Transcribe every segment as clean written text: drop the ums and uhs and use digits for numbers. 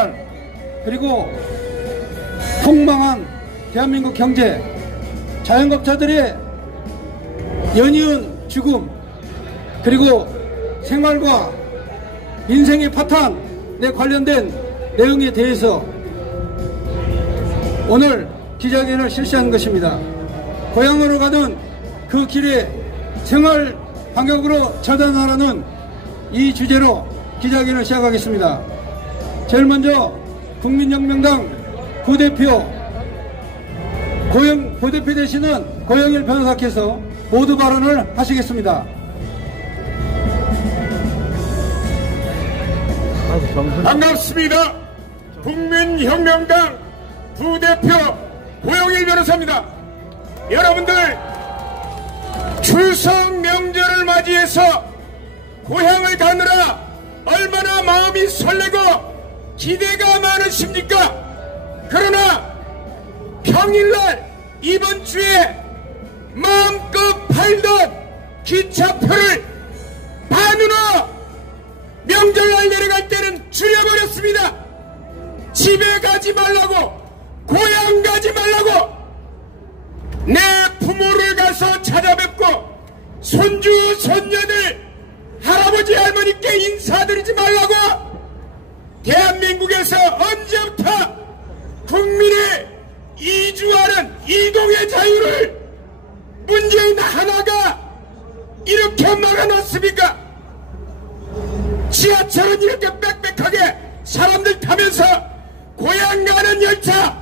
생활, 그리고 폭망한 대한민국 경제, 자영업자들의 연이은 죽음, 그리고 생활과 인생의 파탄에 관련된 내용에 대해서 오늘 기자회견을 실시한 것입니다. 고향으로 가는 그 길에 생활 반격으로 처단하라는 이 주제로 기자회견을 시작하겠습니다. 제일 먼저 국민혁명당 부대표 되시는 고영일 변호사께서 모두 발언을 하시겠습니다. 반갑습니다. 국민혁명당 부대표 고영일 변호사입니다. 여러분들, 추석 명절을 맞이해서 고향을 가느라 얼마나 마음이 설레고 기대가 많으십니까? 그러나 평일날 이번 주에 마음껏 팔던 기차표를 반으로 명절날 내려갈 때는 줄여버렸습니다. 집에 가지 말라고, 고향 가지 말라고, 내 부모를 가서 찾아뵙고 손주 손녀들 할아버지 할머니께 인사드리지 말라고, 대한민국에서 언제부터 국민의 이주하는 이동의 자유를 문재인 하나가 이렇게 막아놨습니까? 지하철은 이렇게 빽빽하게 사람들 타면서 고향 가는 열차,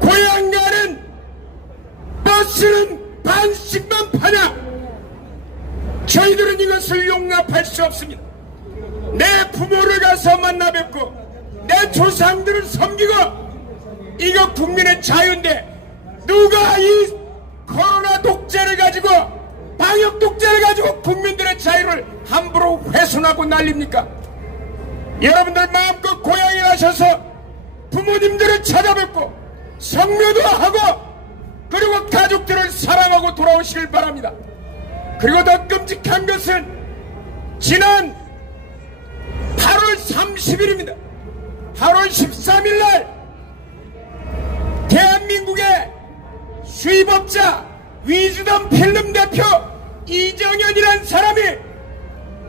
고향 가는 버스는 반씩만 파냐? 저희들은 이것을 용납할 수 없습니다. 내 부모를 가서 만나 뵙고 내 조상들을 섬기고, 이거 국민의 자유인데 누가 이 코로나 독재를 가지고, 방역 독재를 가지고 국민들의 자유를 함부로 훼손하고 난립니까? 여러분들 마음껏 고향에 가셔서 부모님들을 찾아뵙고 성묘도 하고, 그리고 가족들을 사랑하고 돌아오시길 바랍니다. 그리고 더 끔찍한 것은 지난 8월 30일입니다. 8월 13일 날 대한민국의 수입업자 위즈덤 필름 대표 이정현이라는 사람이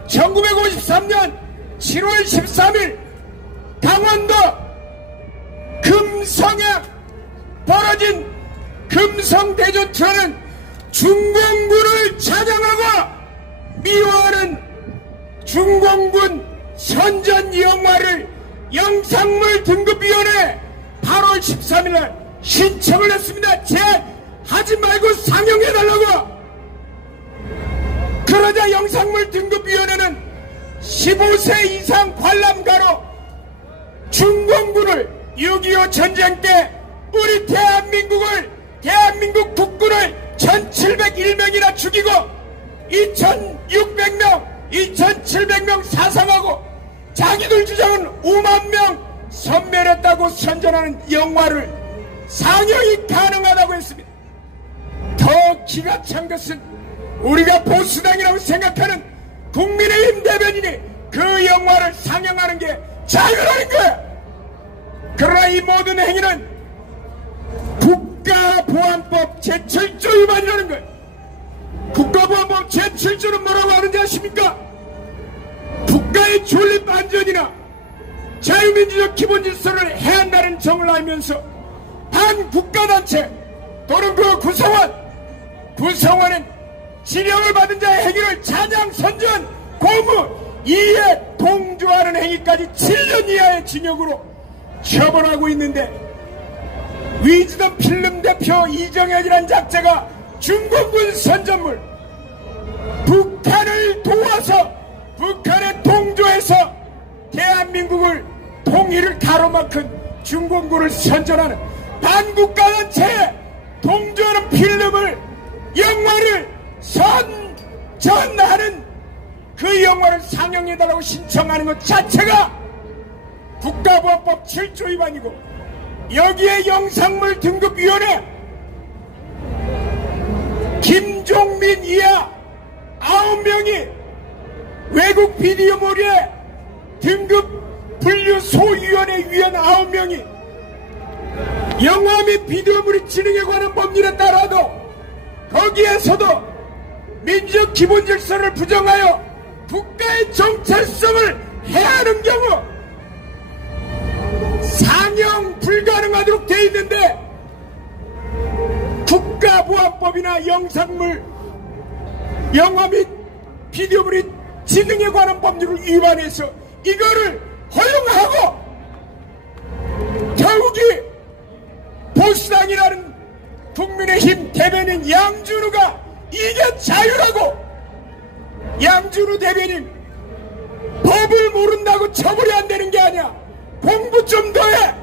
1953년 7월 13일 강원도 금성에 벌어진 금성대전투라는 중공군을 찬양하고 미워하는 중공군 선전 영화를 영상물 등급위원회에 8월 13일 날 신청을 했습니다. 하지 말고 상영해달라고. 그러자 영상물 등급위원회는 15세 이상 관람가로 중공군을 6.25 전쟁 때 우리 대한민국 국군을 1701명이나 죽이고 2600명, 2700명 사상하고 자기들 주장은 5만 명 섬멸했다고 선전하는 영화를 상영이 가능하다고 했습니다. 더 기가 찬 것은 우리가 보수당이라고 생각하는 국민의힘 대변인이 그 영화를 상영하는 게 자유라는 거야. 그러나 이 모든 행위는 국가보안법 제7조 위반이라는 거예요. 국가보안법 제7조는 뭐라고 하는지 아십니까? 국가의 존립 안전이나 자유민주적 기본질서를 해한다는 점을 알면서 반국가단체 또는 그 구성원은 지령을 받은 자의 행위를 찬양, 선전, 고무, 이해, 동조하는 행위까지 7년 이하의 징역으로 처벌하고 있는데, 위즈덤 필름 대표 이정현이란 작자가 중공군 선전물, 북한을 도와서 북한에 동조해서 대한민국을 통일을 가로막은 중공군을 선전하는 반국가단체에 동조하는 필름을, 영화를 선전하는 그 영화를 상영해달라고 신청하는 것 자체가 국가보안법 7조 위반이고, 여기에 영상물 등급위원회 김종민 이하 9명이 외국 비디오몰에 등급 분류소위원회 위원 9명이 영화 및 비디오물의 진흥에 관한 법률에 따라도 거기에서도 민주적 기본 질서를 부정하여 국가의 정체성을 해하는 경우 상영 불가능하도록 되어 있는데 국가보안법이나 영상물, 영화 및 비디오물의 진흥에 관한 법률을 위반해서 이거를 허용하고 결국이 보수당이라는 국민의힘 대변인 양준우가 이게 자유라고, 양준우 대변인 법을 모른다고 처벌이 안 되는 게 아니야. 공부 좀 더 해.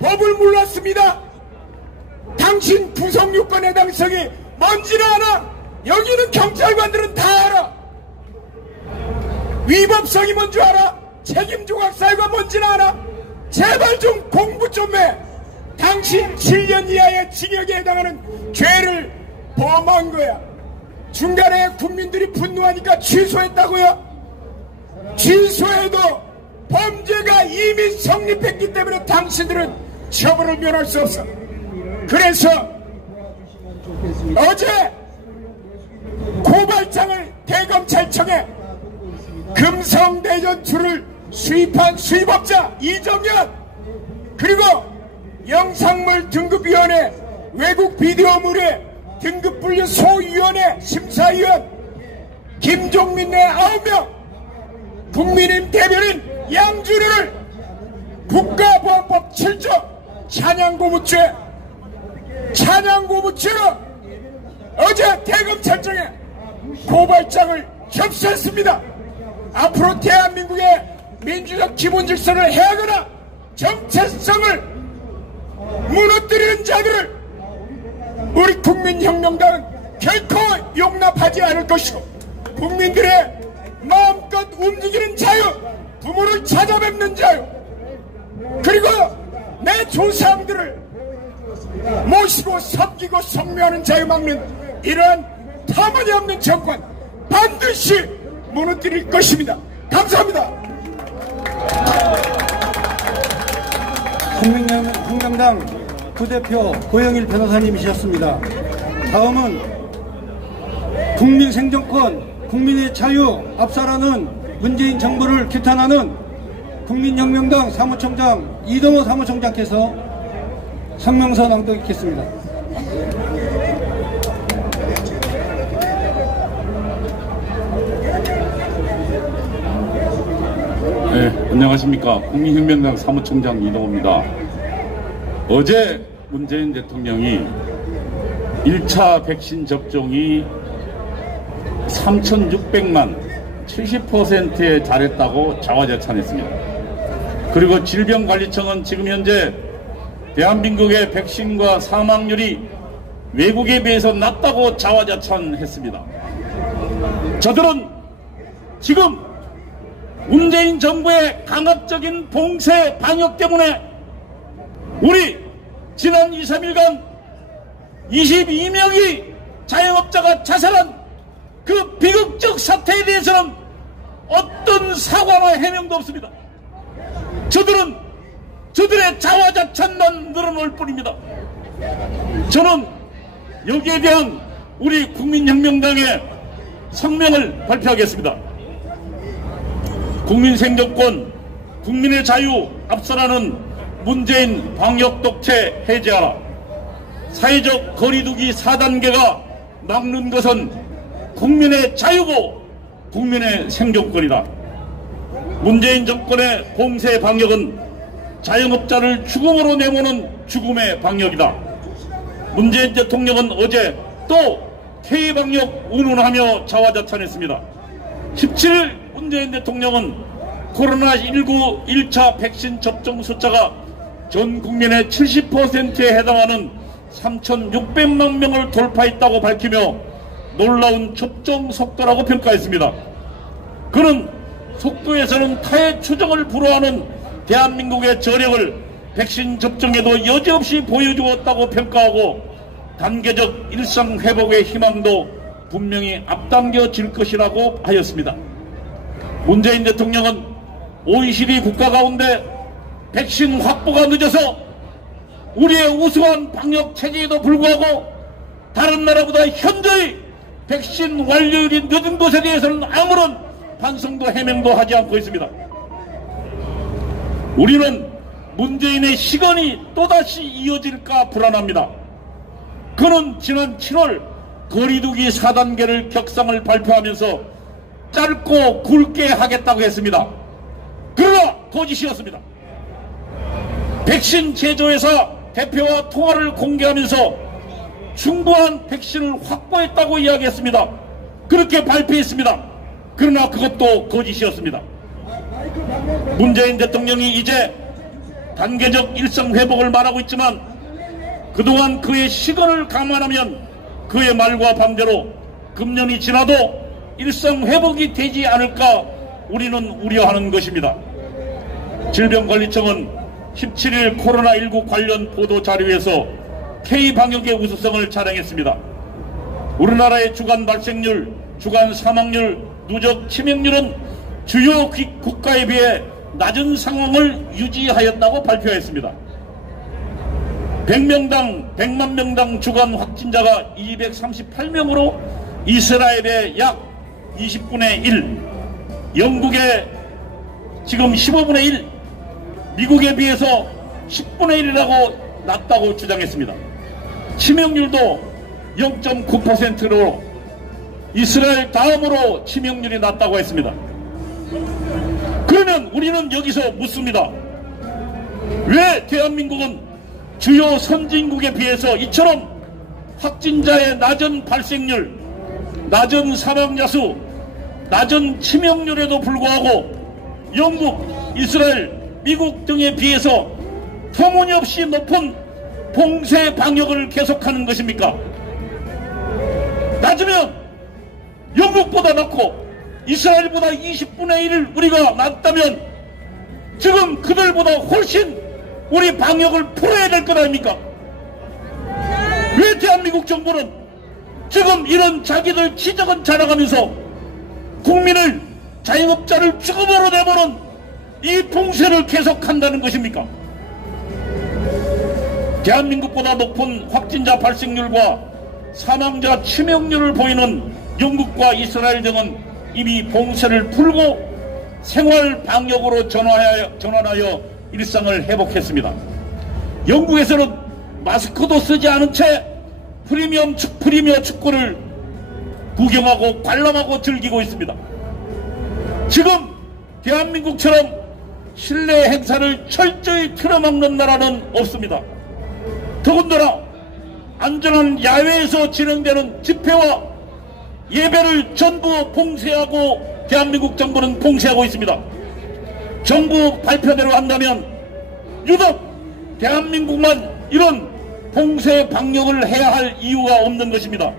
법을 몰랐습니다. 당신 구성유권 해당성이 뭔지는 알아. 여기는 경찰관들은 다 알아. 위법성이 뭔지 알아. 책임조각사유가 뭔지는 알아. 제발 좀 공부 좀 해. 당신 7년 이하의 징역에 해당하는 죄를 범한 거야. 중간에 국민들이 분노하니까 취소했다고요? 취소해도 범죄가 이미 성립했기 때문에 당신들은 처벌을 면할 수 없어. 그래서 어제 고발장을 대검찰청에 금성대전투를 수입한 수입업자 이정현, 그리고 영상물 등급위원회 외국 비디오물의 등급분류 소위원회 심사위원 김종민 내 9명, 국민의힘 대변인 양준우를 국가보안법 7조 찬양고무죄로 어제 대검찰청에 고발장을 접수했습니다. 앞으로 대한민국의 민주적 기본질서를 해하거나 정체성을 무너뜨리는 자들을 우리 국민혁명당은 결코 용납하지 않을 것이고, 국민들의 마음껏 움직이는 자유, 부모를 찾아뵙는 자유, 그리고 내 조상들을 모시고 섬기고 성묘하는 자유 막는 이러한 터무니없는 정권 반드시 무너뜨릴 것입니다. 감사합니다. 국민혁명당 부대표 고영일 변호사님이셨습니다. 다음은 국민 생존권, 국민의 자유 압살하는 문재인 정부를 규탄하는 국민혁명당 사무총장 이동호 사무총장께서 성명서 낭독하겠습니다. 네, 안녕하십니까. 국민혁명당 사무총장 이동호입니다. 어제 문재인 대통령이 1차 백신 접종이 3,600만 70%에 달했다고 자화자찬했습니다. 그리고 질병관리청은 지금 현재 대한민국의 백신과 사망률이 외국에 비해서 낮다고 자화자찬했습니다. 저들은 지금 문재인 정부의 강압적인 봉쇄 방역 때문에 우리 지난 2, 3일간 22명이 자영업자가 자살한 그 비극적 사태에 대해서는 어떤 사과나 해명도 없습니다. 저들은 저들의 자화자찬만 늘어놓을 뿐입니다. 저는 여기에 대한 우리 국민혁명당의 성명을 발표하겠습니다. 국민 생존권, 국민의 자유 압살하는 문재인 방역 독재 해제하라. 사회적 거리두기 4단계가 막는 것은 국민의 자유고 국민의 생존권이다. 문재인 정권의 봉쇄 방역은 자영업자를 죽음으로 내모는 죽음의 방역이다. 문재인 대통령은 어제 또 K방역 운운하며 자화자찬했습니다. 17일 문재인 대통령은 코로나19 1차 백신 접종 숫자가 전 국민의 70%에 해당하는 3,600만 명을 돌파했다고 밝히며 놀라운 접종 속도라고 평가했습니다. 그는 속도에서는 타의 추정을 불허하는 대한민국의 저력을 백신 접종에도 여지없이 보여주었다고 평가하고 단계적 일상 회복의 희망도 분명히 앞당겨질 것이라고 하였습니다. 문재인 대통령은 OECD 국가 가운데 백신 확보가 늦어서 우리의 우수한 방역 체계에도 불구하고 다른 나라보다 현저히 백신 완료율이 늦은 것에 대해서는 아무런 반성도 해명도 하지 않고 있습니다. 우리는 문재인의 시건이 또다시 이어질까 불안합니다. 그는 지난 7월 거리두기 4단계를 격상을 발표하면서 짧고 굵게 하겠다고 했습니다. 그러나 거짓이었습니다. 백신 제조회사 대표와 통화를 공개하면서 충분한 백신을 확보했다고 이야기했습니다. 그렇게 발표했습니다. 그러나 그것도 거짓이었습니다. 문재인 대통령이 이제 단계적 일상회복을 말하고 있지만 그동안 그의 시간을 감안하면 그의 말과 반대로 금년이 지나도 일상회복이 되지 않을까 우리는 우려하는 것입니다. 질병관리청은 17일 코로나19 관련 보도자료에서 K방역의 우수성을 자랑했습니다. 우리나라의 주간 발생률, 주간 사망률, 누적 치명률은 주요 국가에 비해 낮은 상황을 유지하였다고 발표했습니다. 100만 명당 주간 확진자가 238명으로 이스라엘의 약 20분의 1, 영국의 지금 15분의 1, 미국에 비해서 10분의 1이라고 낮다고 주장했습니다. 치명률도 0.9%로 이스라엘 다음으로 치명률이 낮다고 했습니다. 그러면 우리는 여기서 묻습니다. 왜 대한민국은 주요 선진국에 비해서 이처럼 확진자의 낮은 발생률, 낮은 사망자 수, 낮은 치명률에도 불구하고 영국, 이스라엘, 미국 등에 비해서 터무니없이 높은 봉쇄 방역을 계속하는 것입니까? 낮으면 영국보다 낮고 이스라엘보다 20분의 1을 우리가 낮다면 지금 그들보다 훨씬 우리 방역을 풀어야 될 것 아닙니까? 왜 대한민국 정부는 지금 이런 자기들 치적은 자랑하면서 국민을, 자영업자를 죽음으로 내보는 이 봉쇄를 계속한다는 것입니까? 대한민국보다 높은 확진자 발생률과 사망자 치명률을 보이는 영국과 이스라엘 등은 이미 봉쇄를 풀고 생활 방역으로 전환하여 일상을 회복했습니다. 영국에서는 마스크도 쓰지 않은 채 프리미어 축구를 구경하고 관람하고 즐기고 있습니다. 지금 대한민국처럼 실내 행사를 철저히 틀어막는 나라는 없습니다. 더군다나 안전한 야외에서 진행되는 집회와 예배를 전부 봉쇄하고 대한민국 정부는 봉쇄하고 있습니다. 정부 발표대로 한다면 유독 대한민국만 이런 봉쇄 방역을 해야 할 이유가 없는 것입니다.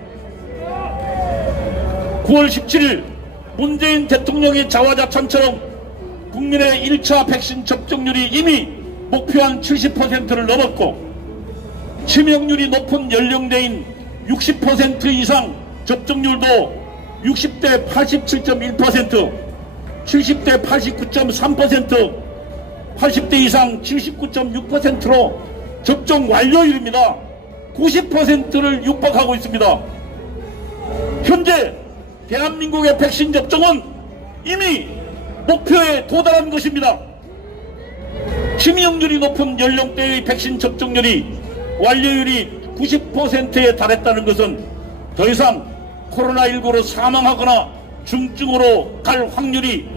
9월 17일 문재인 대통령의 자화자찬처럼 국민의 1차 백신 접종률이 이미 목표한 70%를 넘었고 치명률이 높은 연령대인 60% 이상 접종률도 60대 87.1%, 70대 89.3%, 80대 이상 79.6%로 접종 완료율입니다. 90%를 육박하고 있습니다. 현재 대한민국의 백신 접종은 이미 목표에 도달한 것입니다. 치명률이 높은 연령대의 백신 접종률이 완료율이 90%에 달했다는 것은 더 이상 코로나19로 사망하거나 중증으로 갈 확률이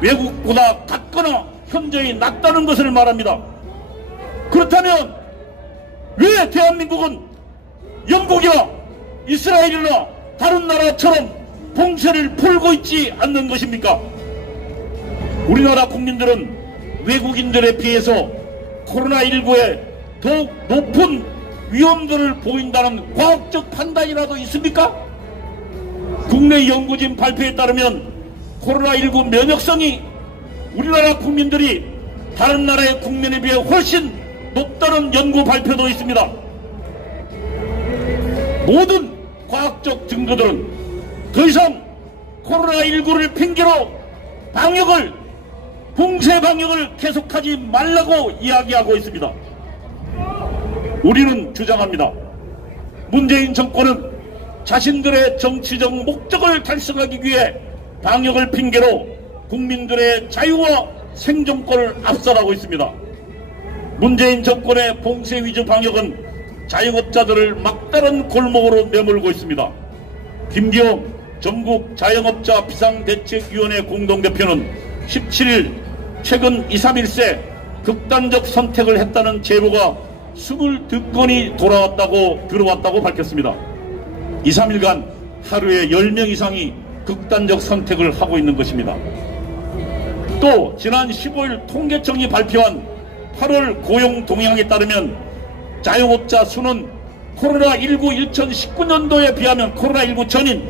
외국보다 같거나 현저히 낮다는 것을 말합니다. 그렇다면 왜 대한민국은 영국이나 이스라엘이나 다른 나라처럼 봉쇄를 풀고 있지 않는 것입니까? 우리나라 국민들은 외국인들에 비해서 코로나19에 더욱 높은 위험도를 보인다는 과학적 판단이라도 있습니까? 국내 연구진 발표에 따르면 코로나19 면역성이 우리나라 국민들이 다른 나라의 국민에 비해 훨씬 높다는 연구 발표도 있습니다. 모든 과학적 증거들은 더 이상 코로나19를 핑계로 방역을 봉쇄 방역을 계속하지 말라고 이야기하고 있습니다. 우리는 주장합니다. 문재인 정권은 자신들의 정치적 목적을 달성하기 위해 방역을 핑계로 국민들의 자유와 생존권을 압살하고 있습니다. 문재인 정권의 봉쇄 위주 방역은 자영업자들을 막다른 골목으로 내몰고 있습니다. 김기용 전국 자영업자 비상대책위원회 공동대표는 17일 최근 2, 3일 새 극단적 선택을 했다는 제보가 22건이 들어왔다고 밝혔습니다. 2, 3일간 하루에 10명 이상이 극단적 선택을 하고 있는 것입니다. 또 지난 15일 통계청이 발표한 8월 고용 동향에 따르면 자영업자 수는 코로나19 2019년도에 비하면 코로나19 전인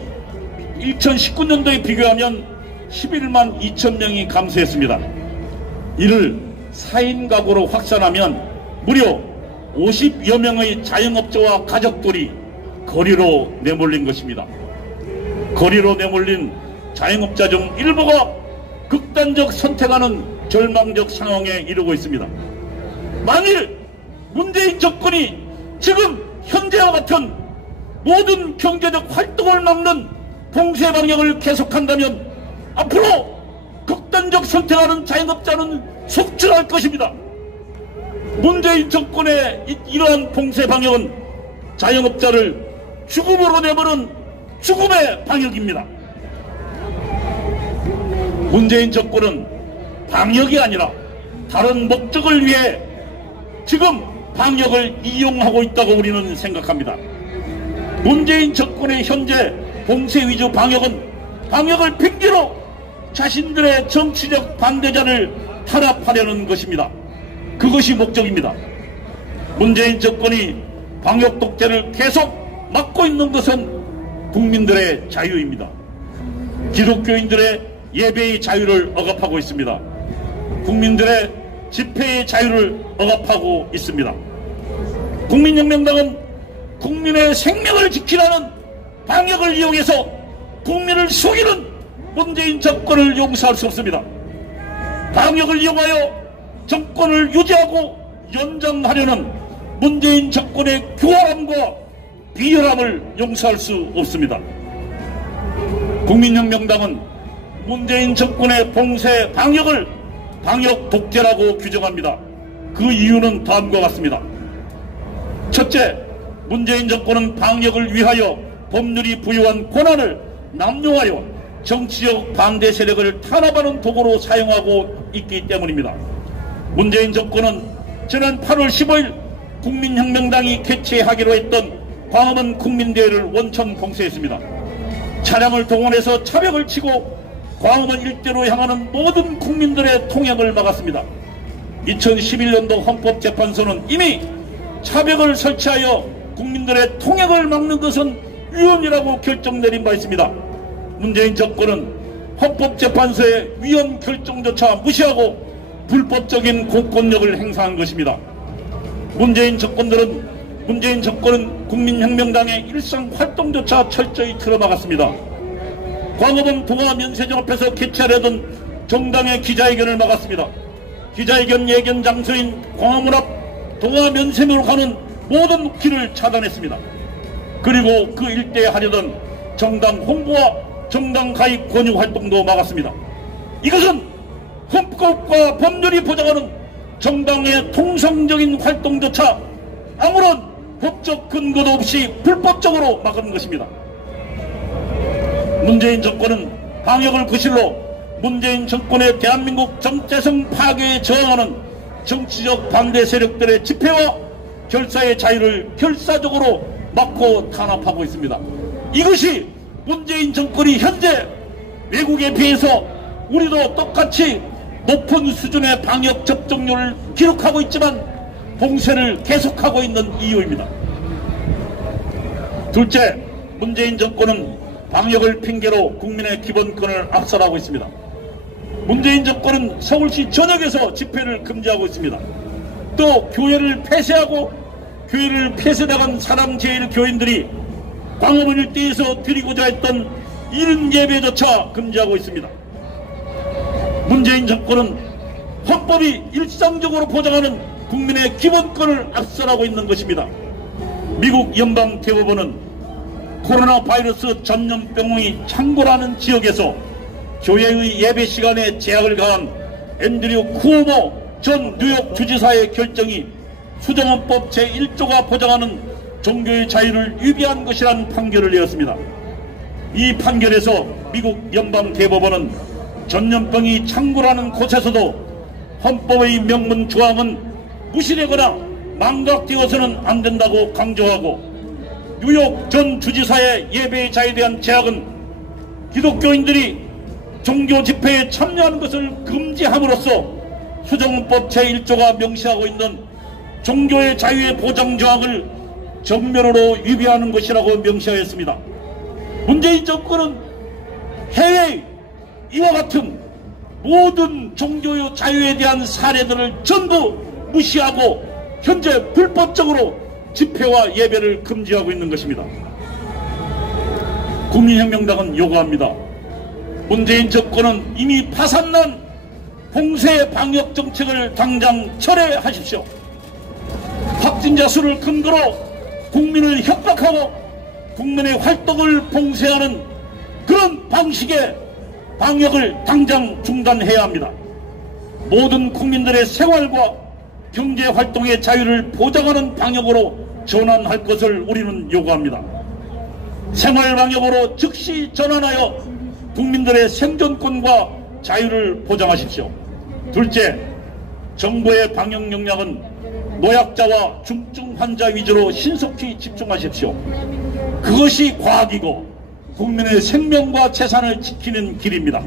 2019년도에 비교하면 11만 2천 명이 감소했습니다. 이를 4인 가구로 확산하면 무려 50여 명의 자영업자와 가족들이 거리로 내몰린 것입니다. 거리로 내몰린 자영업자 중 일부가 극단적 선택하는 절망적 상황에 이르고 있습니다. 만일 문재인 정권이 지금 현재와 같은 모든 경제적 활동을 막는 봉쇄 방역을 계속한다면 앞으로 극단적 선택하는 자영업자는 속출할 것입니다. 문재인 정권의 이러한 봉쇄 방역은 자영업자를 죽음으로 내버린 죽음의 방역입니다. 문재인 정권은 방역이 아니라 다른 목적을 위해 지금 방역을 이용하고 있다고 우리는 생각합니다. 문재인 정권의 현재 봉쇄 위주 방역은 방역을 핑계로 자신들의 정치적 반대자를 탄압하려는 것입니다. 그것이 목적입니다. 문재인 정권이 방역 독재를 계속 막고 있는 것은 국민들의 자유입니다. 기독교인들의 예배의 자유를 억압하고 있습니다. 국민들의 집회의 자유를 억압하고 있습니다. 국민혁명당은 국민의 생명을 지키라는 방역을 이용해서 국민을 속이는 문재인 정권을 용서할 수 없습니다. 방역을 이용하여 정권을 유지하고 연장하려는 문재인 정권의 교활함과 비열함을 용서할 수 없습니다. 국민혁명당은 문재인 정권의 봉쇄 방역을 방역 독재라고 규정합니다. 그 이유는 다음과 같습니다. 첫째, 문재인 정권은 방역을 위하여 법률이 부여한 권한을 남용하여 정치적 반대 세력을 탄압하는 도구로 사용하고 있기 때문입니다. 문재인 정권은 지난 8월 15일 국민혁명당이 개최하기로 했던 광화문 국민대회를 원천 봉쇄했습니다. 차량을 동원해서 차벽을 치고 광화문 일대로 향하는 모든 국민들의 통행을 막았습니다. 2011년도 헌법재판소는 이미 차벽을 설치하여 국민들의 통행을 막는 것은 위헌이라고 결정 내린 바 있습니다. 문재인 정권은 헌법재판소의 위헌 결정조차 무시하고 불법적인 공권력을 행사한 것입니다. 문재인 정권은 국민혁명당의 일상 활동조차 철저히 틀어막았습니다. 광화문 동아면세점 앞에서 개최하려던 정당의 기자회견을 막았습니다. 기자회견 예견 장소인 광화문 앞 동아면세점으로 가는 모든 길을 차단했습니다. 그리고 그 일대에 하려던 정당 홍보와 정당 가입 권유 활동도 막았습니다. 이것은 헌법과 법률이 보장하는 정당의 통상적인 활동조차 아무런 법적 근거도 없이 불법적으로 막은 것입니다. 문재인 정권은 방역을 구실로 문재인 정권의 대한민국 정체성 파괴에 저항하는 정치적 반대 세력들의 집회와 결사의 자유를 결사적으로 막고 탄압하고 있습니다. 이것이 문재인 정권이 현재 외국에 비해서 우리도 똑같이 높은 수준의 방역 접종률을 기록하고 있지만 봉쇄를 계속하고 있는 이유입니다. 둘째, 문재인 정권은 방역을 핑계로 국민의 기본권을 압살하고 있습니다. 문재인 정권은 서울시 전역에서 집회를 금지하고 있습니다. 또 교회를 폐쇄하고 교회를 폐쇄당한 사랑제일교인들이 광화문 일대에서 드리고자 했던 이른 예배조차 금지하고 있습니다. 문재인 정권은 헌법이 일상적으로 보장하는 국민의 기본권을 악선하고 있는 것입니다. 미국 연방대법원은 코로나 바이러스 전염병이 창궐하는 지역에서 교회의 예배 시간에 제약을 가한 앤드류 쿠오모 전 뉴욕 주지사의 결정이 수정헌법 제1조가 보장하는 종교의 자유를 위배한 것이라는 판결을 내었습니다. 이 판결에서 미국 연방대법원은 전염병이 창궐하는 곳에서도 헌법의 명문 조항은 무시되거나 망각되어서는 안 된다고 강조하고, 뉴욕 전 주지사의 예배의 자유에 대한 제약은 기독교인들이 종교 집회에 참여하는 것을 금지함으로써 수정헌법 제1조가 명시하고 있는 종교의 자유의 보장 조항을 정면으로 위배하는 것이라고 명시하였습니다. 문재인 정권은 해외 이와 같은 모든 종교의 자유에 대한 사례들을 전부 무시하고 현재 불법적으로 집회와 예배를 금지하고 있는 것입니다. 국민혁명당은 요구합니다. 문재인 정권은 이미 파산난 봉쇄 방역 정책을 당장 철회하십시오. 확진자 수를 근거로 국민을 협박하고 국민의 활동을 봉쇄하는 그런 방식의 방역을 당장 중단해야 합니다. 모든 국민들의 생활과 경제활동의 자유를 보장하는 방역으로 전환할 것을 우리는 요구합니다. 생활방역으로 즉시 전환하여 국민들의 생존권과 자유를 보장하십시오. 둘째, 정부의 방역 역량은 노약자와 중증 환자 위주로 신속히 집중하십시오. 그것이 과학이고 국민의 생명과 재산을 지키는 길입니다.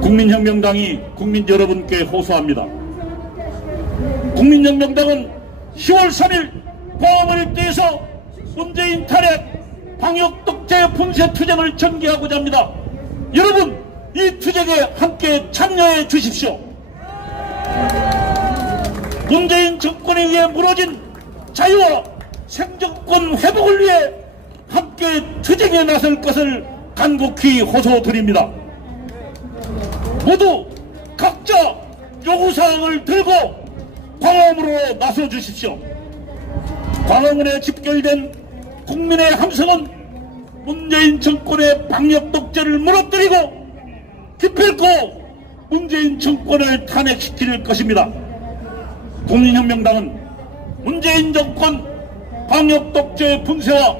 국민혁명당이 국민 여러분께 호소합니다. 국민혁명당은 10월 3일 광화문 일대에서 문재인 탄핵 방역 독재 분쇄 투쟁을 전개하고자 합니다. 여러분, 이 투쟁에 함께 참여해 주십시오. 문재인 정권에 의해 무너진 자유와 생존권 회복을 위해 함께 투쟁에 나설 것을 간곡히 호소드립니다. 모두 각자 요구사항을 들고 광화문으로 나서 주십시오. 광화문에 집결된 국민의 함성은 문재인 정권의 방역 독재를 무너뜨리고 기필코 문재인 정권을 탄핵시킬 것입니다. 국민혁명당은 문재인 정권 방역 독재 분쇄와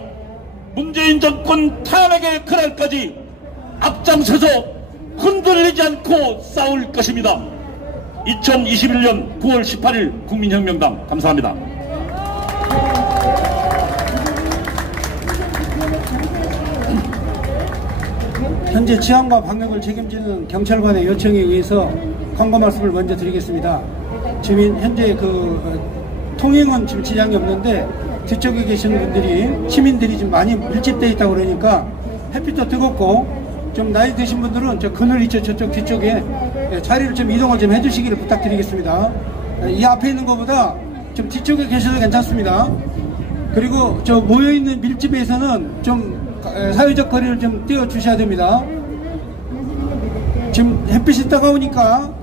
문재인 정권 탄핵의 그날까지 앞장서서 흔들리지 않고 싸울 것입니다. 2021년 9월 18일 국민혁명당 감사합니다. 현재 치안과 방역을 책임지는 경찰관의 요청에 의해서 광고 말씀을 먼저 드리겠습니다. 지금 현재 통행은 지금 지장이 없는데 뒤쪽에 계시는 분들이 시민들이 좀 많이 밀집되어 있다고 그러니까 햇빛도 뜨겁고 좀 나이 드신 분들은 저 그늘 있죠, 저쪽 뒤쪽에 자리를 좀 이동을 좀 해주시기를 부탁드리겠습니다. 이 앞에 있는 것보다 좀 뒤쪽에 계셔도 괜찮습니다. 그리고 저 모여있는 밀집에서는 좀 사회적 거리를 좀 띄워주셔야 됩니다. 지금 햇빛이 따가우니까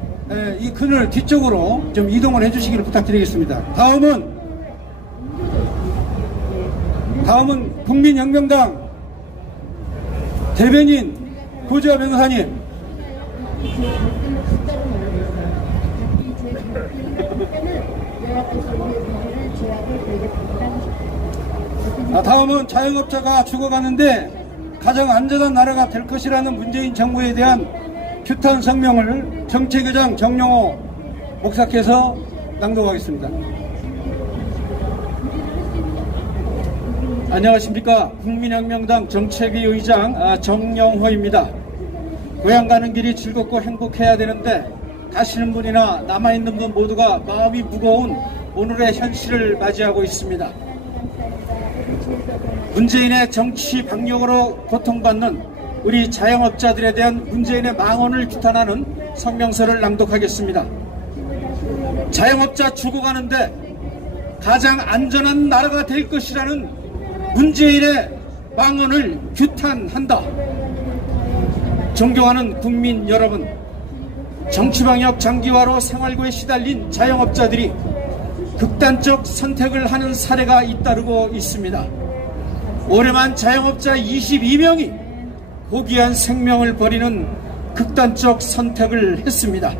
이 그늘 뒤쪽으로 좀 이동을 해주시기를 부탁드리겠습니다. 다음은 국민혁명당 대변인 고지화 변호사님. 다음은 자영업자가 죽어가는데 가장 안전한 나라가 될 것이라는 문재인 정부에 대한 규탄 성명을 정책의장 정영호 목사께서 낭독하겠습니다. 안녕하십니까. 국민혁명당 정책위 의장 정영호입니다. 고향 가는 길이 즐겁고 행복해야 되는데 가시는 분이나 남아있는 분 모두가 마음이 무거운 오늘의 현실을 맞이하고 있습니다. 문재인의 정치 방역으로 고통받는 우리 자영업자들에 대한 문재인의 망언을 규탄하는 성명서를 낭독하겠습니다. 자영업자 죽어가는데 가장 안전한 나라가 될 것이라는 문재인의 망언을 규탄한다. 존경하는 국민 여러분, 정치방역 장기화로 생활고에 시달린 자영업자들이 극단적 선택을 하는 사례가 잇따르고 있습니다. 올해만 자영업자 22명이 고귀한 생명을 버리는 극단적 선택을 했습니다.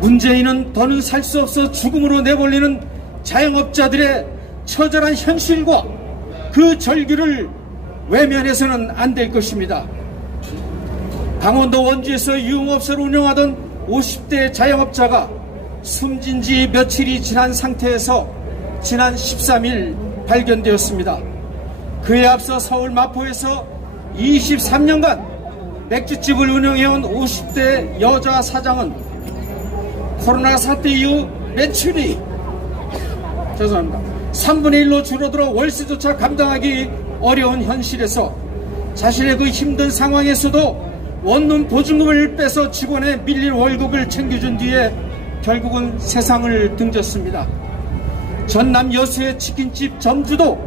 문재인은 더는 살 수 없어 죽음으로 내몰리는 자영업자들의 처절한 현실과 그 절규를 외면해서는 안 될 것입니다. 강원도 원주에서 유흥업소를 운영하던 50대 자영업자가 숨진 지 며칠이 지난 상태에서 지난 13일 발견되었습니다. 그에 앞서 서울 마포에서 23년간 맥주집을 운영해온 50대 여자 사장은 코로나 사태 이후 매출이 3분의 1로 줄어들어 월세조차 감당하기 어려운 현실에서 자신의 그 힘든 상황에서도 원룸 보증금을 빼서 직원의 밀린 월급을 챙겨준 뒤에 결국은 세상을 등졌습니다. 전남 여수의 치킨집 점주도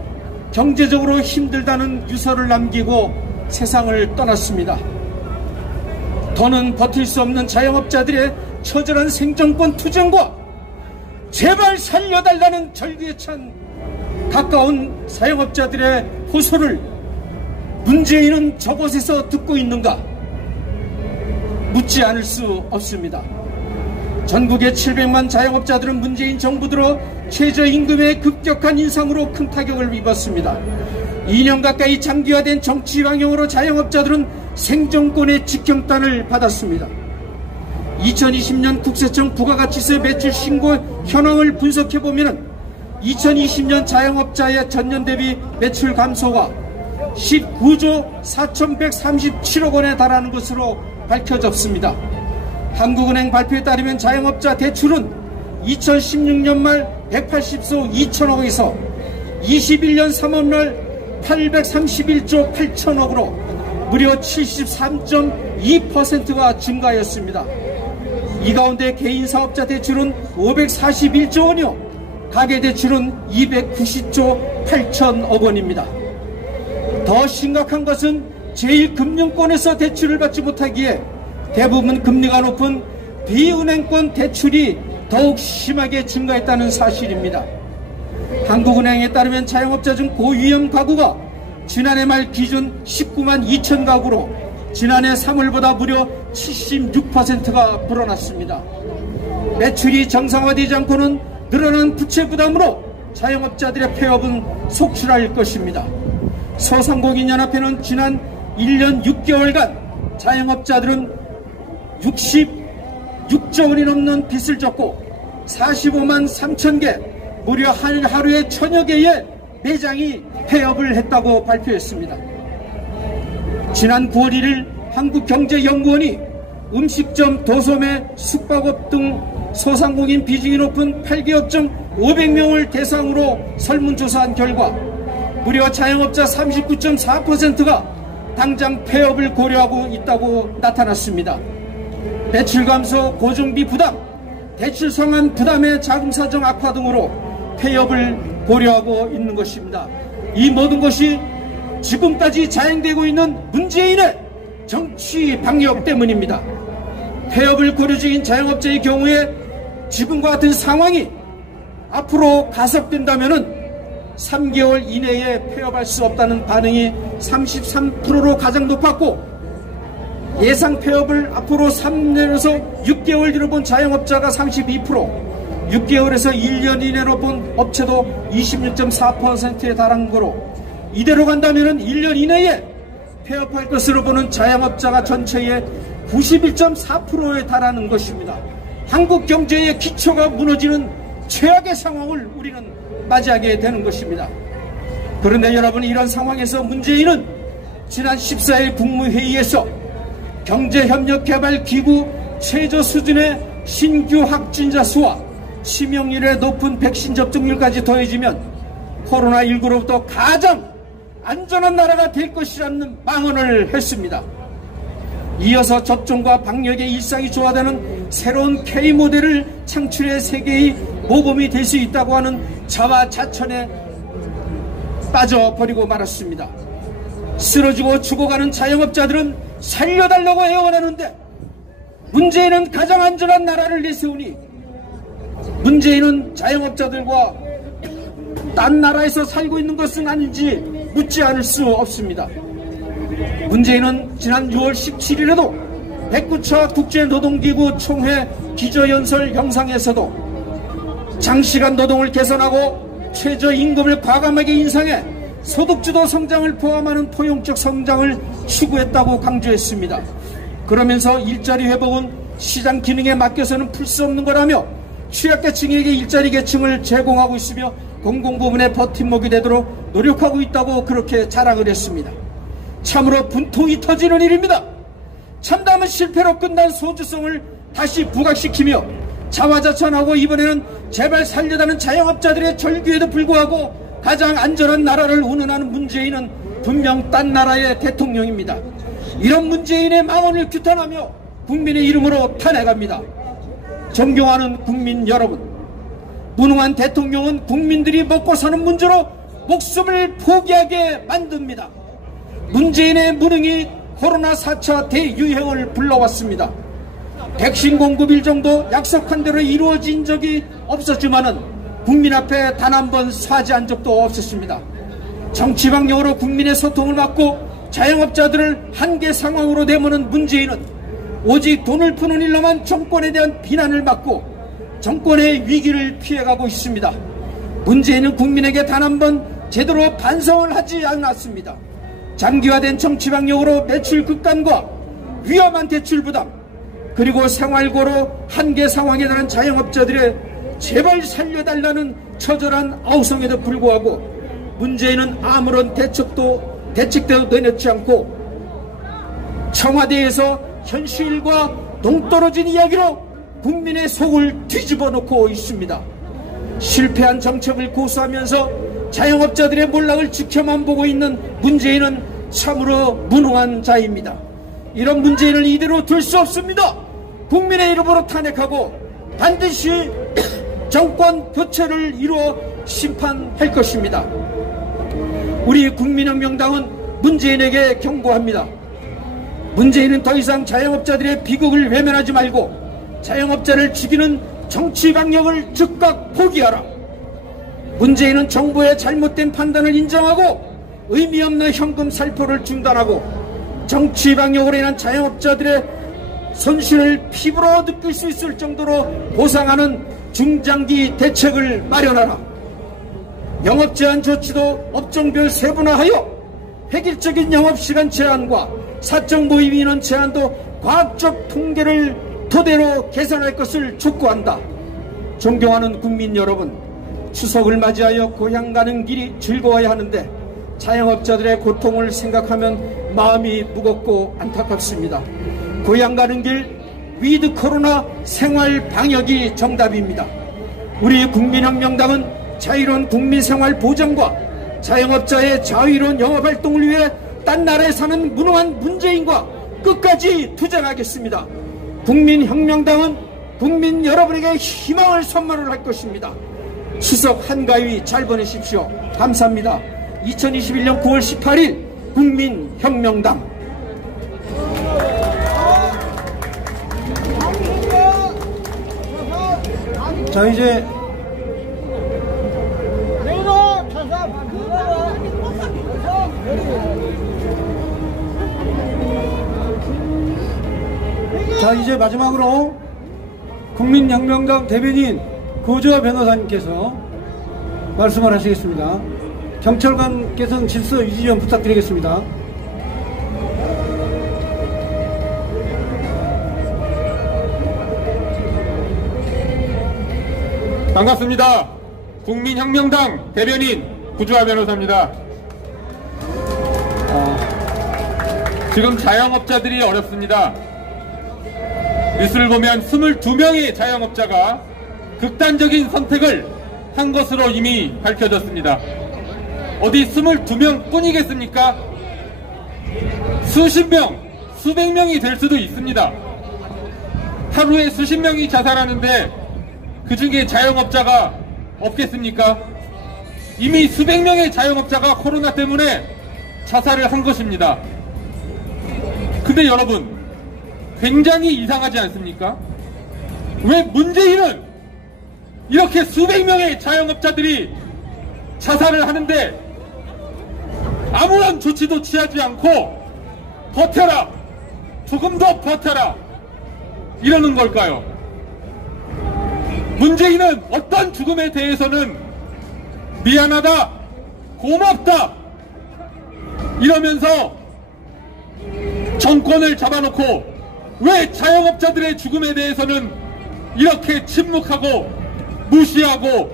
경제적으로 힘들다는 유서를 남기고 세상을 떠났습니다. 더는 버틸 수 없는 자영업자들의 처절한 생존권 투쟁과 제발 살려달라는 절규에 찬 가까운 자영업자들의 호소를 문재인은 저곳에서 듣고 있는가 묻지 않을 수 없습니다. 전국의 700만 자영업자들은 문재인 정부 들어 최저임금의 급격한 인상으로 큰 타격을 입었습니다. 2년 가까이 장기화된 정치 방향으로 자영업자들은 생존권의 직경단을 받았습니다. 2020년 국세청 부가가치세 매출 신고 현황을 분석해보면 2020년 자영업자의 전년 대비 매출 감소가 19조 4,137억 원에 달하는 것으로 밝혀졌습니다. 한국은행 발표에 따르면 자영업자 대출은 2016년 말 180조 2천억 원에서 21년 3월 말 831조 8천억으로 무려 73.2%가 증가하였습니다. 이 가운데 개인사업자 대출은 541조 원이요, 가계대출은 290조 8천억 원입니다. 더 심각한 것은 제1금융권에서 대출을 받지 못하기에 대부분 금리가 높은 비은행권 대출이 더욱 심하게 증가했다는 사실입니다. 한국은행에 따르면 자영업자 중 고위험 가구가 지난해 말 기준 19만 2천 가구로 지난해 3월보다 무려 76%가 불어났습니다. 매출이 정상화되지 않고는 늘어난 부채 부담으로 자영업자들의 폐업은 속출할 것입니다. 소상공인연합회는 지난 1년 6개월간 자영업자들은 66조 원이 넘는 빚을 졌고 45만 3천 개, 무려 하루에 1000여 개의 매장이 폐업을 했다고 발표했습니다. 지난 9월 1일 한국경제연구원이 음식점, 도소매, 숙박업 등 소상공인 비중이 높은 8개업 중 500명을 대상으로 설문조사한 결과 무려 자영업자 39.4%가 당장 폐업을 고려하고 있다고 나타났습니다. 매출 감소, 고정비 부담, 대출 상환 부담의 자금 사정 악화 등으로 폐업을 고려하고 있는 것입니다. 이 모든 것이 지금까지 자행되고 있는 문재인의 정치 방역 때문입니다. 폐업을 고려 중인 자영업자의 경우에 지금과 같은 상황이 앞으로 가속된다면 3개월 이내에 폐업할 수 없다는 반응이 33%로 가장 높았고, 예상 폐업을 앞으로 3년에서 6개월 뒤로 본 자영업자가 32%, 6개월에서 1년 이내로 본 업체도 26.4%에 달한 거로, 이대로 간다면 1년 이내에 폐업할 것으로 보는 자영업자가 전체의 91.4%에 달하는 것입니다. 한국 경제의 기초가 무너지는 최악의 상황을 우리는 맞이하게 되는 것입니다. 그런데 여러분, 이런 상황에서 문재인은 지난 14일 국무회의에서 경제협력개발기구 최저 수준의 신규 확진자 수와 치명률의 높은 백신 접종률까지 더해지면 코로나19로부터 가장 안전한 나라가 될 것이라는 망언을 했습니다. 이어서 접종과 방역의 일상이 조화되는 새로운 K모델을 창출해 세계의 모범이 될 수 있다고 하는 자화자찬에 빠져버리고 말았습니다. 쓰러지고 죽어가는 자영업자들은 살려달라고 애원하는데 문재인은 가장 안전한 나라를 내세우니 문재인은 자영업자들과 딴 나라에서 살고 있는 것은 아닌지 묻지 않을 수 없습니다. 문재인은 지난 6월 17일에도 109차 국제노동기구 총회 기조연설 영상에서도 장시간 노동을 개선하고 최저임금을 과감하게 인상해 소득주도 성장을 포함하는 포용적 성장을 추구했다고 강조했습니다. 그러면서 일자리 회복은 시장 기능에 맡겨서는 풀 수 없는 거라며 취약계층에게 일자리 계층을 제공하고 있으며 공공부문의 버팀목이 되도록 노력하고 있다고 그렇게 자랑을 했습니다. 참으로 분통이 터지는 일입니다. 참담한 실패로 끝난 소주성을 다시 부각시키며 자화자찬하고 이번에는 제발 살려다는 자영업자들의 절규에도 불구하고 가장 안전한 나라를 운운하는 문재인은 분명 딴 나라의 대통령입니다. 이런 문재인의 망언을 규탄하며 국민의 이름으로 탄핵합니다. 존경하는 국민 여러분, 무능한 대통령은 국민들이 먹고 사는 문제로 목숨을 포기하게 만듭니다. 문재인의 무능이 코로나 4차 대유행을 불러왔습니다. 백신 공급 일정도 약속한 대로 이루어진 적이 없었지만은 국민 앞에 단 한 번 사죄한 적도 없었습니다. 정치 방향으로 국민의 소통을 막고 자영업자들을 한계 상황으로 내모는 문재인은 오직 돈을 푸는 일로만 정권에 대한 비난을 막고 정권의 위기를 피해가고 있습니다. 문재인은 국민에게 단 한 번 제대로 반성을 하지 않았습니다. 장기화된 정치 방향으로 매출 급감과 위험한 대출 부담, 그리고 생활고로 한계 상황에 달한 자영업자들의 제발 살려달라는 처절한 아우성에도 불구하고 문재인은 아무런 대책도 내놓지 않고 청와대에서 현실과 동떨어진 이야기로 국민의 속을 뒤집어 놓고 있습니다. 실패한 정책을 고수하면서 자영업자들의 몰락을 지켜만 보고 있는 문재인은 참으로 무능한 자입니다. 이런 문재인을 이대로 둘 수 없습니다. 국민의 이름으로 탄핵하고 반드시 정권 교체를 이루어 심판할 것입니다. 우리 국민혁명당은 문재인에게 경고합니다. 문재인은 더 이상 자영업자들의 비극을 외면하지 말고 자영업자를 죽이는 정치 방역을 즉각 포기하라. 문재인은 정부의 잘못된 판단을 인정하고 의미 없는 현금 살포를 중단하고 정치 방역으로 인한 자영업자들의 손실을 피부로 느낄 수 있을 정도로 보상하는 중장기 대책을 마련하라. 영업 제한 조치도 업종별 세분화하여 획일적인 영업시간 제한과 사적 모임 인원 제한도 과학적 통계를 토대로 개선할 것을 촉구한다. 존경하는 국민 여러분, 추석을 맞이하여 고향 가는 길이 즐거워야 하는데 자영업자들의 고통을 생각하면 마음이 무겁고 안타깝습니다. 고향 가는 길 위드 코로나 생활 방역이 정답입니다. 우리 국민혁명당은 자유로운 국민생활 보장과 자영업자의 자유로운 영업활동을 위해 딴 나라에 사는 무능한 문재인과 끝까지 투쟁하겠습니다. 국민혁명당은 국민 여러분에게 희망을 선물을 할 것입니다. 추석 한가위 잘 보내십시오. 감사합니다. 2021년 9월 18일 국민혁명당. 자, 이제 마지막으로 국민혁명당 대변인 고주아 변호사님께서 말씀을 하시겠습니다. 경찰관께서는 질서 유지 좀 부탁드리겠습니다. 반갑습니다. 국민혁명당 대변인 고주아 변호사입니다. 지금 자영업자들이 어렵습니다. 뉴스를 보면 22명의 자영업자가 극단적인 선택을 한 것으로 이미 밝혀졌습니다. 어디 22명 뿐이겠습니까? 수십 명, 수백 명이 될 수도 있습니다. 하루에 수십 명이 자살하는데 그 중에 자영업자가 없겠습니까? 이미 수백 명의 자영업자가 코로나 때문에 자살을 한 것입니다. 근데 여러분, 굉장히 이상하지 않습니까? 왜 문재인은 이렇게 수백 명의 자영업자들이 자살을 하는데 아무런 조치도 취하지 않고 버텨라, 조금 더 버텨라 이러는 걸까요? 문재인은 어떤 죽음에 대해서는 미안하다, 고맙다 이러면서 정권을 잡아놓고 왜 자영업자들의 죽음에 대해서는 이렇게 침묵하고 무시하고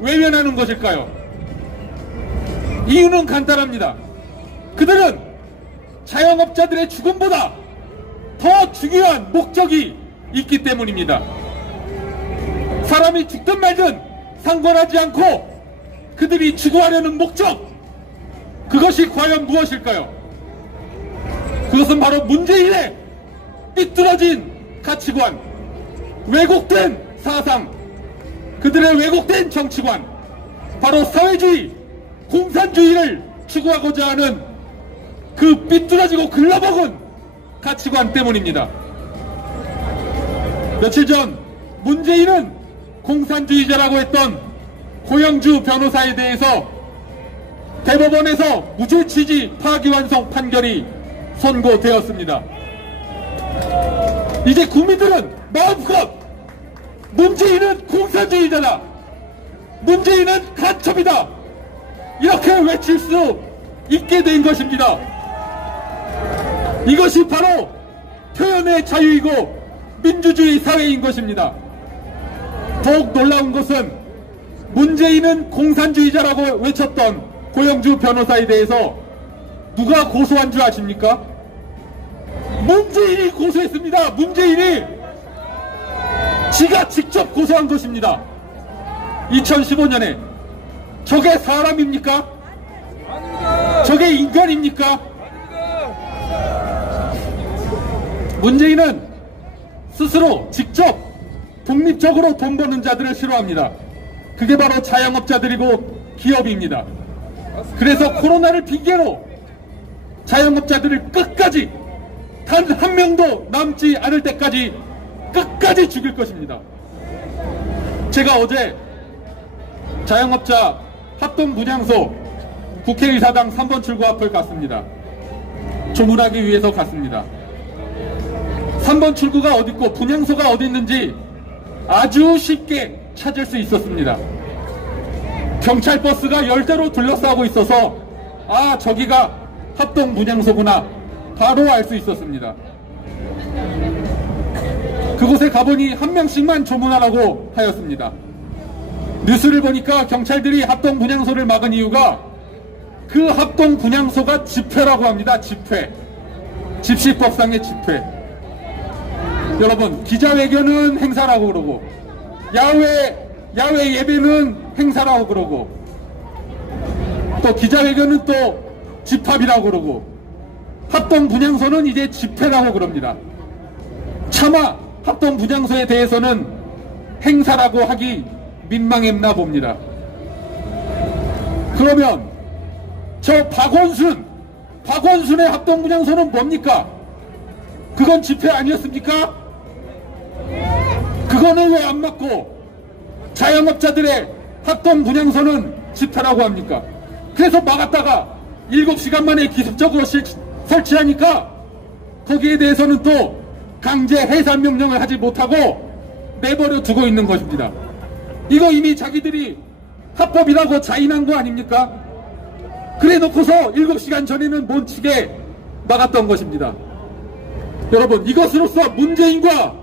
외면하는 것일까요? 이유는 간단합니다. 그들은 자영업자들의 죽음보다 더 중요한 목적이 있기 때문입니다. 사람이 죽든 말든 상관하지 않고 그들이 추구하려는 목적, 그것이 과연 무엇일까요? 그것은 바로 문재인의 삐뚤어진 가치관, 왜곡된 사상, 그들의 왜곡된 정치관, 바로 사회주의, 공산주의를 추구하고자 하는 그 삐뚤어지고 글러먹은 가치관 때문입니다. 며칠 전 문재인은 공산주의자라고 했던 고영주 변호사에 대해서 대법원에서 무죄취지 파기환송 판결이 선고되었습니다. 이제 국민들은 마음껏 문재인은 공산주의자다, 문재인은 간첩이다 이렇게 외칠 수 있게 된 것입니다. 이것이 바로 표현의 자유이고 민주주의 사회인 것입니다. 더욱 놀라운 것은 문재인은 공산주의자라고 외쳤던 고영주 변호사에 대해서 누가 고소한 줄 아십니까? 문재인이 고소했습니다. 문재인이 지가 직접 고소한 것입니다. 2015년에 저게 사람입니까? 저게 인간입니까? 문재인은 스스로 직접 독립적으로 돈 버는 자들을 싫어합니다. 그게 바로 자영업자들이고 기업입니다. 그래서 코로나를 핑계로 자영업자들을 끝까지 단 한 명도 남지 않을 때까지 끝까지 죽일 것입니다. 제가 어제 자영업자 합동분향소 국회의사당 3번 출구 앞을 갔습니다. 조문하기 위해서 갔습니다. 3번 출구가 어딨고 분향소가 어디 있는지 아주 쉽게 찾을 수 있었습니다. 경찰버스가 열대로 둘러싸고 있어서 아, 저기가 합동분향소구나 바로 알 수 있었습니다. 그곳에 가보니 한 명씩만 조문하라고 하였습니다. 뉴스를 보니까 경찰들이 합동분향소를 막은 이유가 그 합동분향소가 집회라고 합니다. 집회. 집시법상의 집회. 여러분, 기자회견은 행사라고 그러고 야외 예배는 행사라고 그러고 또 기자회견은 또 집합이라고 그러고 합동분향소는 이제 집회라고 그럽니다. 차마 합동분향소에 대해서는 행사라고 하기 민망했나 봅니다. 그러면 저 박원순의 합동분향소는 뭡니까? 그건 집회 아니었습니까? 그거는 왜 안 맞고 자영업자들의 합동분향소는 집회라고 합니까? 그래서 막았다가 7시간 만에 기습적으로 설치하니까 거기에 대해서는 또 강제 해산 명령을 하지 못하고 내버려 두고 있는 것입니다. 이거 이미 자기들이 합법이라고 자인한 거 아닙니까? 그래 놓고서 7시간 전에는 몬치게 막았던 것입니다. 여러분, 이것으로써 문재인과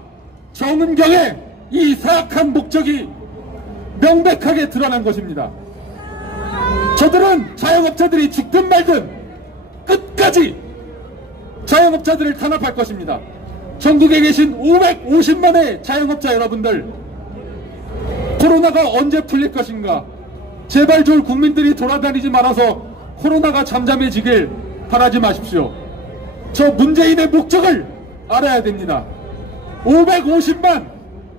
정은경의 이 사악한 목적이 명백하게 드러난 것입니다. 저들은 자영업자들이 죽든 말든 끝까지 자영업자들을 탄압할 것입니다. 전국에 계신 550만의 자영업자 여러분들, 코로나가 언제 풀릴 것인가? 제발 좀 국민들이 돌아다니지 말아서 코로나가 잠잠해지길 바라지 마십시오. 저 문재인의 목적을 알아야 됩니다. 550만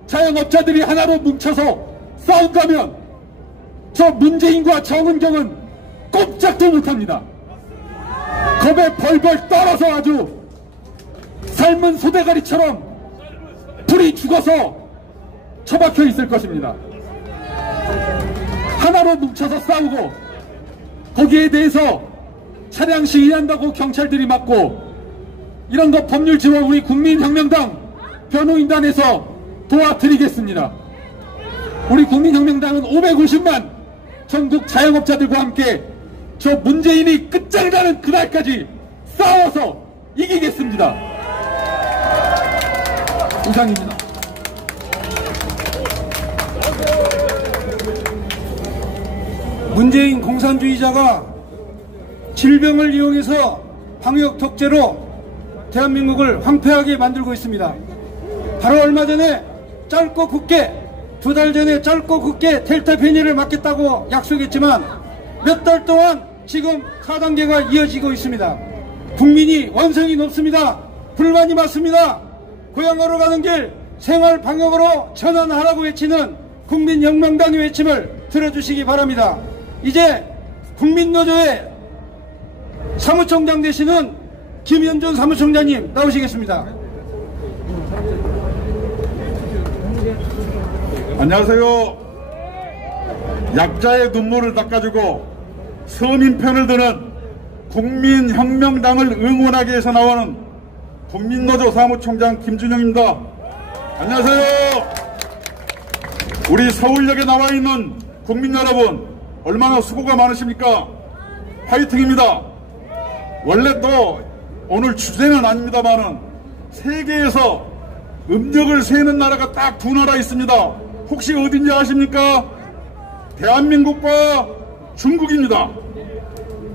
자영업자들이 하나로 뭉쳐서 싸운다면 저 문재인과 정은경은 꼼짝도 못합니다. 겁에 벌벌 떨어서 아주 삶은 소대가리처럼 불이 죽어서 처박혀 있을 것입니다. 하나로 뭉쳐서 싸우고 거기에 대해서 차량 시위한다고 경찰들이 막고 이런 거 법률 지원 우리 국민혁명당 변호인단에서 도와드리겠습니다. 우리 국민혁명당은 550만 전국 자영업자들과 함께 저 문재인이 끝장나는 그날까지 싸워서 이기겠습니다. 이상입니다. 문재인 공산주의자가 질병을 이용해서 방역 독재로 대한민국을 황폐하게 만들고 있습니다. 바로 얼마 전에 짧고 굵게, 2달 전에 짧고 굵게 델타 변이를 막겠다고 약속했지만 몇 달 동안 지금 4단계가 이어지고 있습니다. 국민이 원성이 높습니다. 불만이 많습니다. 고향으로 가는 길 생활 방역으로 전환하라고 외치는 국민혁명당의 외침을 들어주시기 바랍니다. 이제 국민노조의 사무총장 되시는 김현준 사무총장님 나오시겠습니다. 안녕하세요. 약자의 눈물을 닦아주고 서민 편을 드는 국민혁명당을 응원하기 위해서 나오는 국민노조 사무총장 김준영입니다. 안녕하세요. 우리 서울역에 나와 있는 국민 여러분, 얼마나 수고가 많으십니까? 화이팅입니다. 원래 또 오늘 주제는 아닙니다만은 세계에서 음력을 세는 나라가 딱 2나라 있습니다. 혹시 어딘지 아십니까? 대한민국과 중국입니다.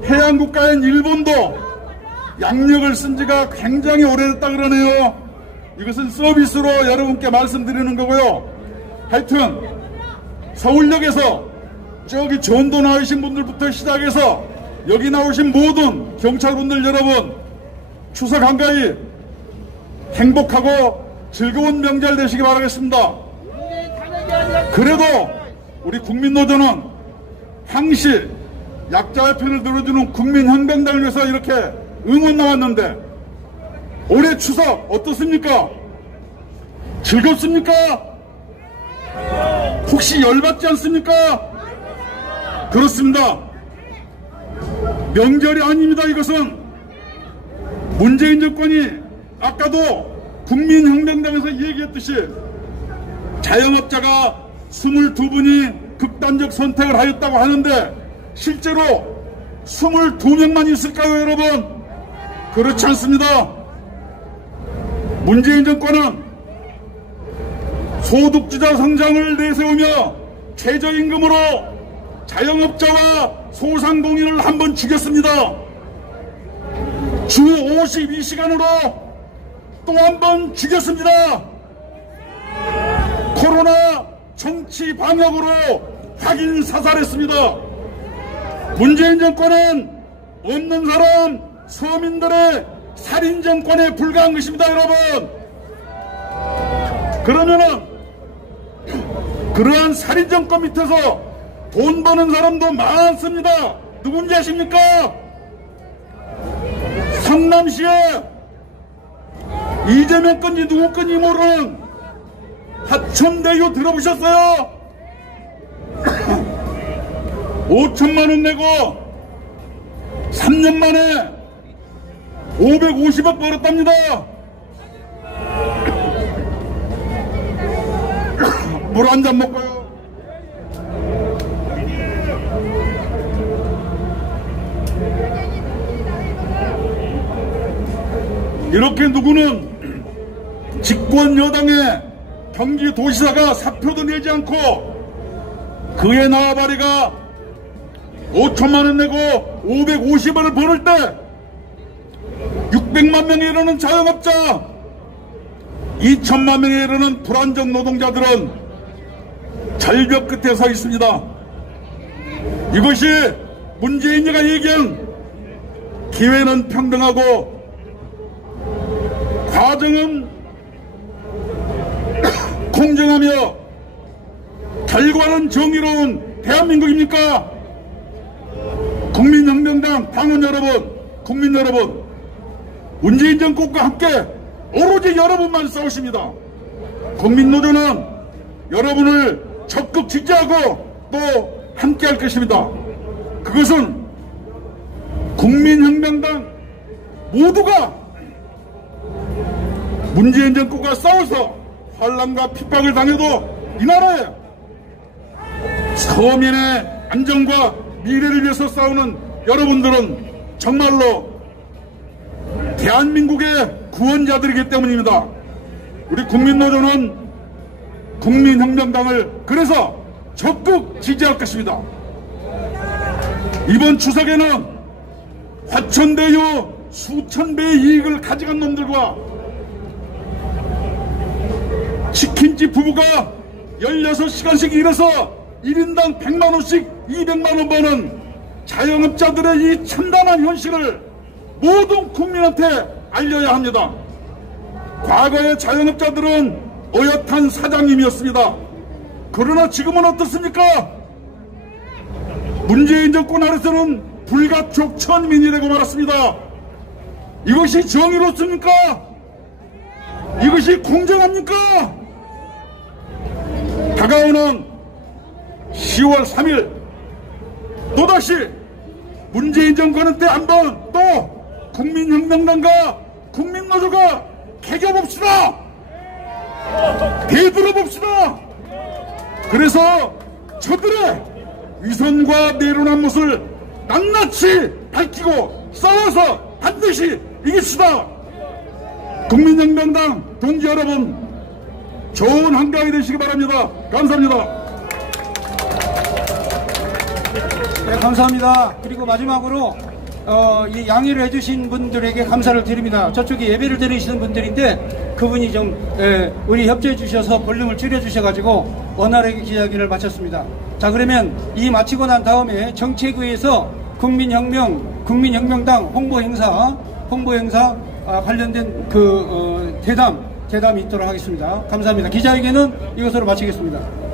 해양국가인 일본도 양력을 쓴 지가 굉장히 오래됐다 그러네요. 이것은 서비스로 여러분께 말씀드리는 거고요. 하여튼 서울역에서 저기 전도 나오신 분들부터 시작해서 여기 나오신 모든 경찰분들 여러분, 추석 한가위 행복하고 즐거운 명절 되시기 바라겠습니다. 그래도 우리 국민노조는 항시 약자의 편을 들어주는 국민혁명당을 위해서 이렇게 응원 나왔는데 올해 추석 어떻습니까? 즐겁습니까? 혹시 열받지 않습니까? 그렇습니다. 명절이 아닙니다. 이것은 문재인 정권이 아까도 국민혁명당에서 얘기했듯이 자영업자가 22분이 극단적 선택을 하였다고 하는데 실제로 22명만 있을까요, 여러분? 그렇지 않습니다. 문재인 정권은 소득주도 성장을 내세우며 최저임금으로 자영업자와 소상공인을 한번 죽였습니다. 주 52시간으로 또 한 번 죽였습니다. 코로나 정치 방역으로 확인 사살했습니다. 문재인 정권은 없는 사람 서민들의 살인 정권에 불과한 것입니다, 여러분. 그러면은 그러한 살인 정권 밑에서 돈 버는 사람도 많습니다. 누군지 아십니까? 성남시에 이재명 건지 누구 건지 모르는 하천대유 들어보셨어요? 5천만원 내고 3년 만에 550억 벌었답니다. 물 한 잔 먹고요. 이렇게 누구는 집권 여당의 경기도지사가 사표도 내지 않고 그의 나와바리가 5천만원 내고 550원을 벌을 때 600만 명에 이르는 자영업자, 2천만 명에 이르는 불안정 노동자들은 절벽 끝에 서 있습니다. 이것이 문재인이가 얘기한 기회는 평등하고 과정은 공정하며 결과는 정의로운 대한민국입니까? 국민혁명당 당원 여러분, 국민 여러분, 문재인 정권과 함께 오로지 여러분만 싸우십니다. 국민노조는 여러분을 적극 지지하고 또 함께할 것입니다. 그것은 국민혁명당 모두가 문재인 정권과 싸워서 환란과 핍박을 당해도 이 나라에 서민의 안정과 미래를 위해서 싸우는 여러분들은 정말로 대한민국의 구원자들이기 때문입니다. 우리 국민노조는 국민혁명당을 그래서 적극 지지할 것입니다. 이번 추석에는 화천대유 수천 배의 이익을 가져간 놈들과 치킨집 부부가 16시간씩 일해서 1인당 100만원씩 200만원 버는 자영업자들의 이 참담한 현실을 모든 국민한테 알려야 합니다. 과거의 자영업자들은 어엿한 사장님이었습니다. 그러나 지금은 어떻습니까? 문재인 정권 아래서는 불가촉천민이 되고 말았습니다. 이것이 정의롭습니까? 이것이 공정합니까? 다가오는 10월 3일 또다시 문재인 정권한테 한번 또 국민혁명당과 국민노조가 개겨봅시다. 대들어봅시다. 그래서 저들의 위선과 내로난 못을 낱낱이 밝히고 싸워서 반드시 이깁시다. 국민혁명당 동지 여러분, 좋은 한가위 되시기 바랍니다. 감사합니다. 네, 감사합니다. 그리고 마지막으로 이 양해를 해주신 분들에게 감사를 드립니다. 저쪽에 예배를 드리시는 분들인데 그분이 좀 우리 협조해 주셔서 볼륨을 줄여 주셔가지고 원활하게 기자회견을 마쳤습니다. 자, 그러면 이 마치고 난 다음에 정책위에서 국민혁명당 홍보행사 관련된 대담이 있도록 하겠습니다. 감사합니다. 기자회견은 이것으로 마치겠습니다.